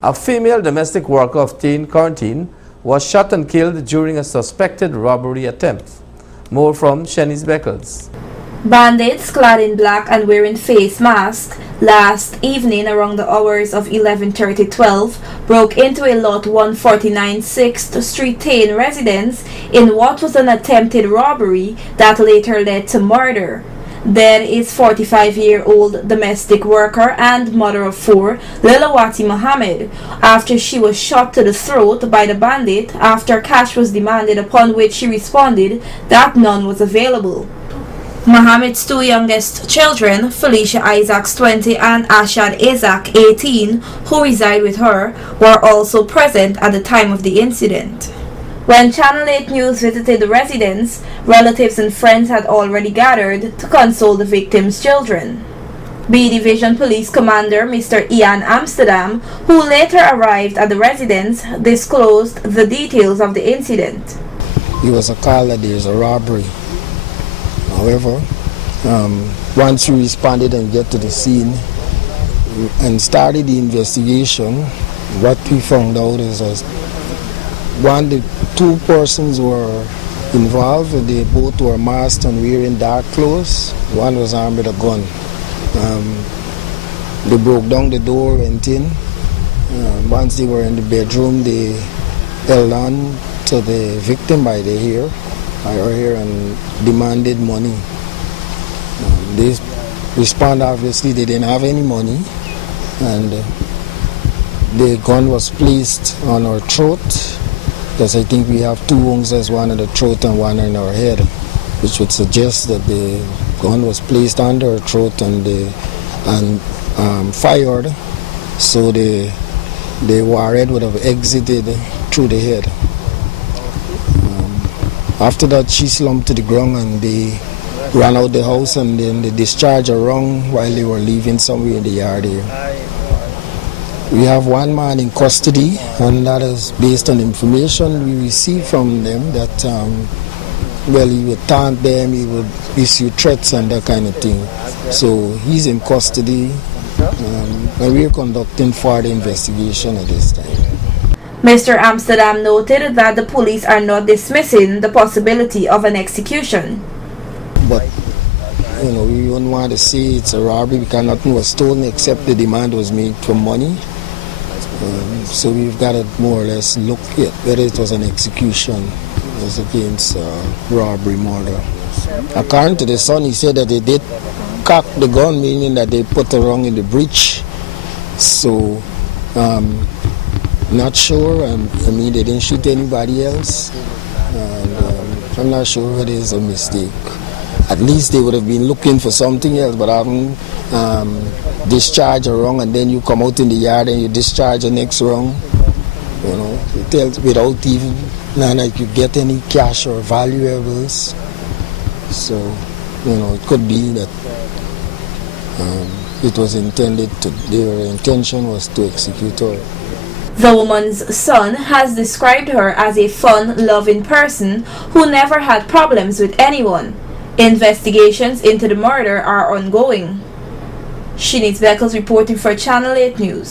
A female domestic worker of Tain, Corentyne, was shot and killed during a suspected robbery attempt. More from Shanice Beckles. Bandits clad in black and wearing face masks last evening around the hours of 11:30-12 broke into a lot 149 6th Street Tain residence in what was an attempted robbery that later led to murder. Dead is 45-year-old domestic worker and mother of four, Lilawati Mohammed, after she was shot to the throat by the bandit after cash was demanded, upon which she responded that none was available. Mohammed's two youngest children, Felicia Isaacs 20 and Ashad Isaac 18, who reside with her, were also present at the time of the incident. When Channel 8 News visited the residence, relatives and friends had already gathered to console the victims' children. B Division Police Commander Mr. Ian Amsterdam, who later arrived at the residence, disclosed the details of the incident. It was a call that there is a robbery. However, once we responded and get to the scene and started the investigation, what we found out is the two persons were involved. They both were masked and wearing dark clothes. One was armed with a gun. They broke down the door, went in. Once they were in the bedroom, they held on to the victim by her hair and demanded money. They responded, obviously they didn't have any money, and the gun was placed on her throat, because I think we have two wounds, there's one in the throat and one in her head, which would suggest that the gun was placed under her throat and fired, so the warhead would have exited through the head. After that, she slumped to the ground and they ran out the house, and then they discharged her wrong while they were leaving somewhere in the yard here. We have one man in custody, and that is based on information we received from them that, he would taunt them, he would issue threats and that kind of thing. So he's in custody, and we're conducting further investigation at this time. Mr. Amsterdam noted that the police are not dismissing the possibility of an execution. But, we don't want to say it's a robbery because nothing was stolen except the demand was made for money. So we've got to more or less look at whether it was an execution as against robbery, murder. According to the son, he said that they did cock the gun, meaning that they put the wrong in the breech. So, not sure. They didn't shoot anybody else. And I'm not sure it is a mistake. At least they would have been looking for something else, but having discharge a wrong, and then you come out in the yard and you discharge the next wrong. It tells without even like you get any cash or valuables. So, it could be that it was intended to. Their intention was to execute her. The woman's son has described her as a fun, loving person who never had problems with anyone. Investigations into the murder are ongoing. Shanice Beckles reporting for Channel 8 News.